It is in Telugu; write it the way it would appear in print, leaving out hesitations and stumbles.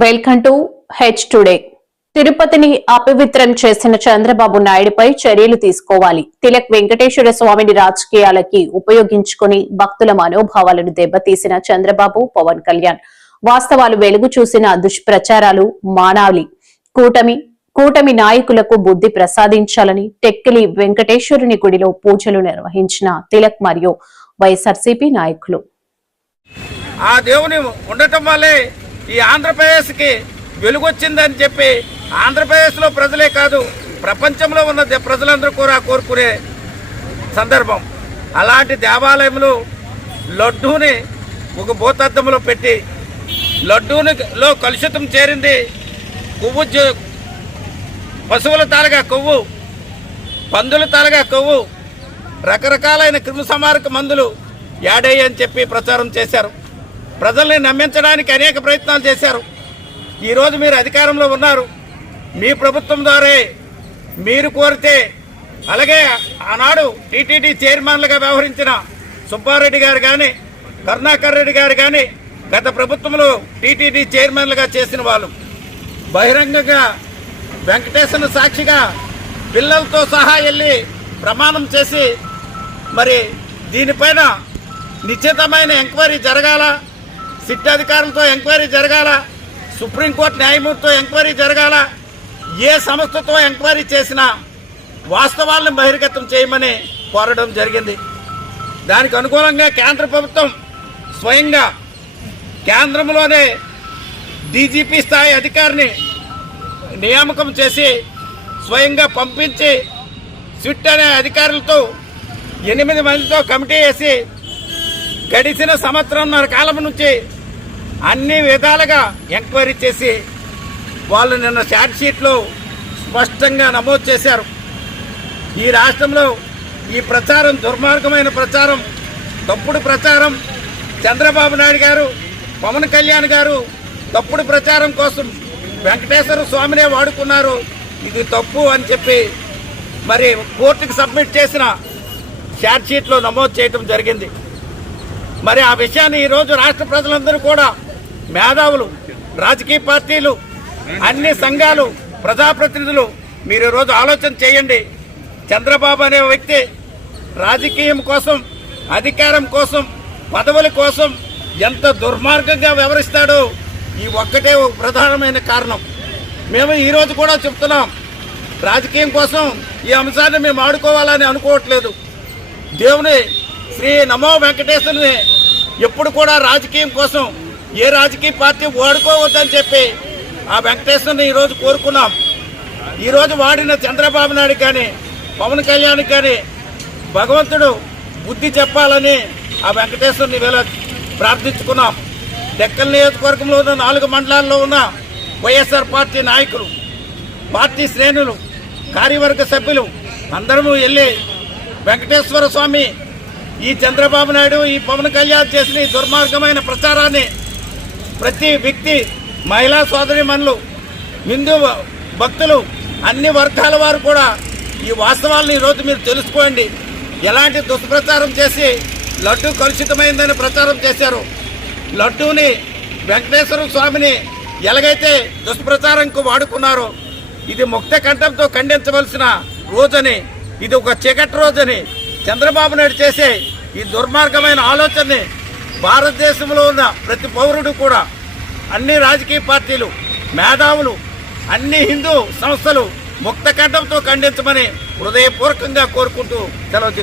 Welcome to H today. తిరుపతిని అపవిత్రం చేసిన చంద్రబాబు నాయుడుపై చర్యలు తీసుకోవాలి. తిలక్ వెంకటేశ్వర స్వామిని రాజకీయాలకి ఉపయోగించుకుని భక్తుల మనోభావాలను దెబ్బతీసిన చంద్రబాబు, పవన్ కళ్యాణ్ వాస్తవాలు వెలుగు చూసిన దుష్ప్రచారాలు మానాలి. కూటమి నాయకులకు బుద్ధి ప్రసాదించాలని టెక్కిలి వెంకటేశ్వరుని గుడిలో పూజలు నిర్వహించిన తిలక్ మరియు వైఎస్ఆర్సీపీ నాయకులు. ఆ దేవుని ఉండటం వల్లే ఈ ఆంధ్రప్రదేశ్కి వెలుగొచ్చిందని చెప్పి ఆంధ్రప్రదేశ్లో ప్రజలే కాదు ప్రపంచంలో ఉన్న ప్రజలందరూ కూడా కోరుకునే సందర్భం. అలాంటి దేవాలయంలో లడ్డూని ఒక భూతద్దంలో పెట్టి లడ్డూనిలో కలుషితం చేరింది. కొవ్వు, పశువుల తాలగా కొవ్వు, పందుల తాలగా కొవ్వు, రకరకాలైన క్రిమిసంహారక మందులు యాడయ్యని చెప్పి ప్రచారం చేశారు. ప్రజల్ని నమ్మించడానికి అనేక ప్రయత్నాలు చేశారు. ఈరోజు మీరు అధికారంలో ఉన్నారు. మీ ప్రభుత్వం ద్వారా మీరు కోరితే, అలాగే ఆనాడు టీటీడీ చైర్మన్లుగా వ్యవహరించిన సుబ్బారెడ్డి గారు కానీ, కరుణాకర్ రెడ్డి గారు కానీ గత ప్రభుత్వంలో టీటీడీ చైర్మన్లుగా చేసిన వాళ్ళు బహిరంగంగా వెంకటేశ్వర సాక్షిగా పిల్లలతో సహా వెళ్ళి ప్రమాణం చేసి మరి దీనిపైన నిశ్చితమైన ఎంక్వైరీ జరగాల, సిట్ అధికారులతో ఎంక్వైరీ జరగాల, సుప్రీంకోర్టు న్యాయమూర్తితో ఎంక్వైరీ జరగాల, ఏ సంస్థతో ఎంక్వైరీ చేసినా వాస్తవాలను బహిర్గతం చేయమని కోరడం జరిగింది. దానికి అనుకూలంగా కేంద్ర ప్రభుత్వం స్వయంగా కేంద్రంలోనే డీజీపీ స్థాయి అధికారిని నియామకం చేసి స్వయంగా పంపించి సిట్ అనే అధికారులతో 8 మందితో కమిటీ వేసి గడిచిన సంవత్సరంన్నర కాలం నుంచి అన్ని విధాలుగా ఎంక్వైరీ చేసి వాళ్ళు నిన్న ఛార్జ్ షీట్లో స్పష్టంగా నమోదు చేశారు. ఈ రాష్ట్రంలో ఈ ప్రచారం దుర్మార్గమైన ప్రచారం, తప్పుడు ప్రచారం, చంద్రబాబు నాయుడు గారు, పవన్ కళ్యాణ్ గారు తప్పుడు ప్రచారం కోసం వెంకటేశ్వర స్వామినే వాడుకున్నారు. ఇది తప్పు అని చెప్పి మరి కోర్టుకు సబ్మిట్ చేసిన ఛార్జ్ షీట్లో నమోదు చేయడం జరిగింది. మరి ఆ విషయాన్ని ఈరోజు రాష్ట్ర ప్రజలందరూ కూడా, మేధావులు, రాజకీయ పార్టీలు, అన్ని సంఘాలు, ప్రజాప్రతినిధులు మీరు ఈరోజు ఆలోచన చేయండి. చంద్రబాబు అనే వ్యక్తి రాజకీయం కోసం, అధికారం కోసం, పదవుల కోసం ఎంత దుర్మార్గంగా వ్యవహరిస్తాడో ఈ ఒక్కటే ఒక ప్రధానమైన కారణం. మేము ఈరోజు కూడా చెప్తున్నాం, రాజకీయం కోసం ఈ అంశాన్ని మేము ఆడుకోవాలని అనుకోవట్లేదు. దేవుని శ్రీ నమో వెంకటేశ్వరుని ఎప్పుడు కూడా రాజకీయం కోసం ఏ రాజకీయ పార్టీ వాడుకోవద్దని చెప్పి ఆ వెంకటేశ్వరుని ఈరోజు కోరుకున్నాం. ఈరోజు వాడిన చంద్రబాబు నాయుడు కానీ, పవన్ కళ్యాణ్ కానీ భగవంతుడు బుద్ధి చెప్పాలని ఆ వెంకటేశ్వరుని వేళ ప్రార్థించుకున్నాం. డెక్కల్ నియోజకవర్గంలో ఉన్న 4 మండలాల్లో ఉన్న వైఎస్ఆర్ పార్టీ నాయకులు, పార్టీ శ్రేణులు, కార్యవర్గ సభ్యులు అందరూ వెళ్ళి వెంకటేశ్వర స్వామి ఈ చంద్రబాబు నాయుడు, ఈ పవన్ కళ్యాణ్ చేసిన ఈ దుర్మార్గమైన ప్రచారాన్ని ప్రతి వ్యక్తి, మహిళా సోదరీమణులు, హిందూ భక్తులు, అన్ని వర్గాల వారు కూడా ఈ వాస్తవాలను ఈరోజు మీరు తెలుసుకోండి. ఎలాంటి దుష్ప్రచారం చేసి లడ్డూ కలుషితమైందని ప్రచారం చేశారు. లడ్డూని, వెంకటేశ్వర స్వామిని ఎలాగైతే దుష్ప్రచారంకు వాడుకున్నారో ఇది ముక్త కంఠంతో ఖండించవలసిన రోజని, ఇది ఒక చీకటి రోజని చంద్రబాబు నాయుడు చేసే ఈ దుర్మార్గమైన ఆలోచనని భారతదేశంలో ఉన్న ప్రతి పౌరుడు కూడా, అన్ని రాజకీయ పార్టీలు, మేధావులు, అన్ని హిందూ సంస్థలు ముక్త కంఠంతో ఖండించమని హృదయపూర్వకంగా కోరుకుంటూ సెలవు